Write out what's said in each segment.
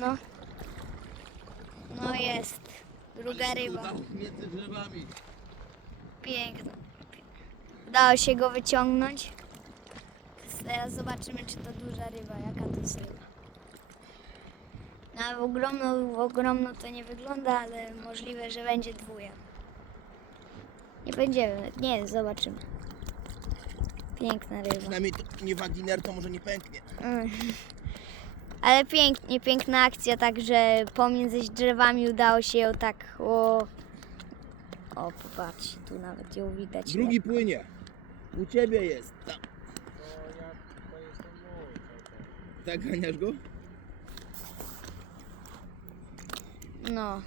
No. No jest. Druga ryba. Między drzewami. Piękna. Udało się go wyciągnąć. Teraz zobaczymy, czy to duża ryba. Jaka to jest ryba. Na ogromną, ogromną to nie wygląda, ale możliwe, że będzie dwuja. Nie będziemy. Nie, zobaczymy. Piękna ryba. Przynajmniej to nie wadiner, to może nie pęknie. Mm. Ale pięknie, piękna akcja, także pomiędzy drzewami udało się ją tak o... O, popatrz, tu nawet ją widać. Drugi płynie. U ciebie jest. Tam. Tak ganiasz go? No.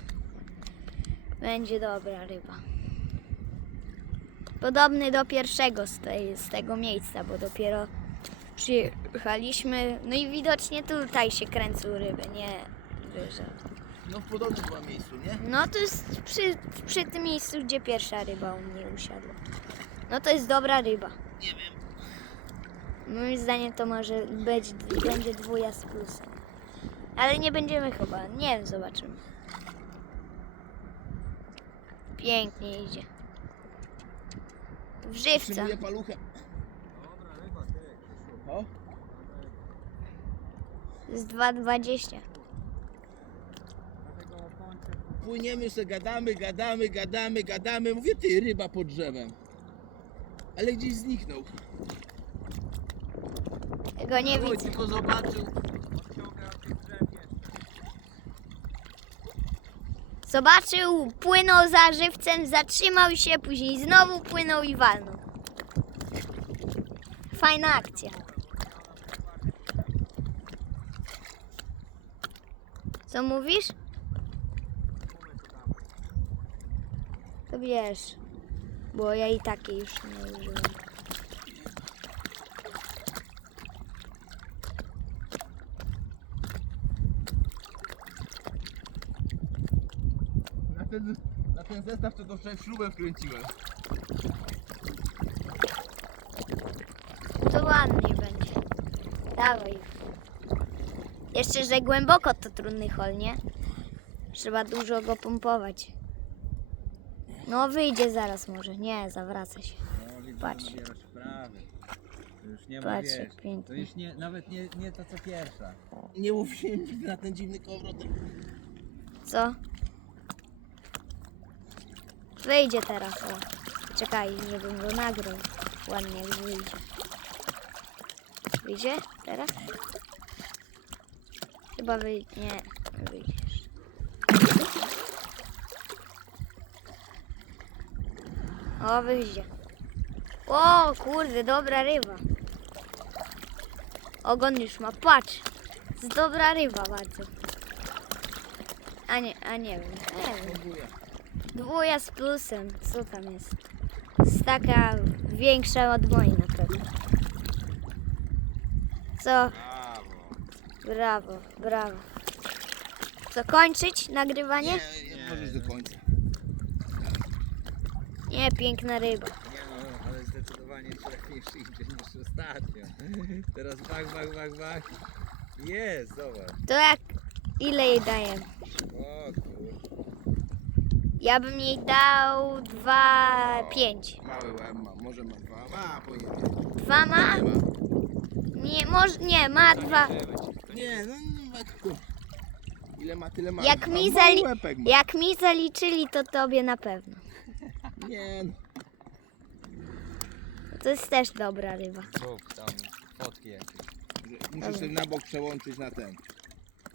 Będzie dobra ryba. Podobny do pierwszego z, tej, z tego miejsca, bo dopiero przyjechaliśmy. No i widocznie tutaj się kręcą ryby, nie wyżej. No w podobnym chyba miejscu, nie? No to jest przy, przy tym miejscu, gdzie pierwsza ryba u mnie usiadła. No to jest dobra ryba. Nie wiem. Moim zdaniem to może być, będzie dwuja z plusem. Ale nie będziemy chyba, nie wiem, zobaczymy. Pięknie idzie. W żywca. Przyjmuję paluchem. O, Z 2,20. płyniemy sobie, gadamy, gadamy, gadamy, gadamy. Mówię, ty, ryba pod drzewem. Ale gdzieś zniknął. Go nie Oj, widzę. tylko zobaczył. Zobaczył, płynął za żywcem, zatrzymał się, później znowu płynął i walnął. Fajna akcja. Co mówisz? To wiesz, bo ja i takiej już nie używam. Na ten, na ten zestaw to wczoraj śrubę wkręciłem. To ładnie będzie. Dawaj. Jeszcze, że głęboko to trudny hol, nie? Trzeba dużo go pompować. No wyjdzie zaraz może. Nie, zawraca się. No, Patrz. To już nie ma, Patrz jak to pięknie. już nie, nawet nie, nie to co pierwsza. Nie mówiłem nigdy na ten dziwny kołowrot. Co? Wyjdzie teraz. O. Czekaj, żebym go nagrał. Ładnie jak wyjdzie. Wyjdzie teraz? Chyba wyjdzie. Nie, wyjdziesz. O, wyjdzie. O, kurde, dobra ryba. Ogon już ma, patrz. Jest dobra ryba bardzo. A nie, a nie wiem. Nie wiem. Dwuja z plusem. Co tam jest? Jest taka większa od mojej na pewno. Co? Brawo. Brawo. Co, kończyć nagrywanie? Nie, nie, możesz do końca. Nie, piękna ryba. Nie no, ale zdecydowanie cięższy idzie niż ostatnio. Teraz bach, bach, bach, bach. Jest, zobacz. To jak, ile jej daję? O kurde. Ja bym jej dał dwa, pięć. Mały łeb ma, może ma dwa. Ma, pojedzie. Dwa ma? Nie ma. Nie, może, nie, ma dwa. Nie, no nie ma tylko. Ile ma, tyle ma. Jak A mi, mały zali łepek ma. jak mi zaliczyli, to tobie na pewno. Nie, no. To jest też dobra ryba. Rób tam fotki jakieś. Musisz sobie na bok przełączyć na ten.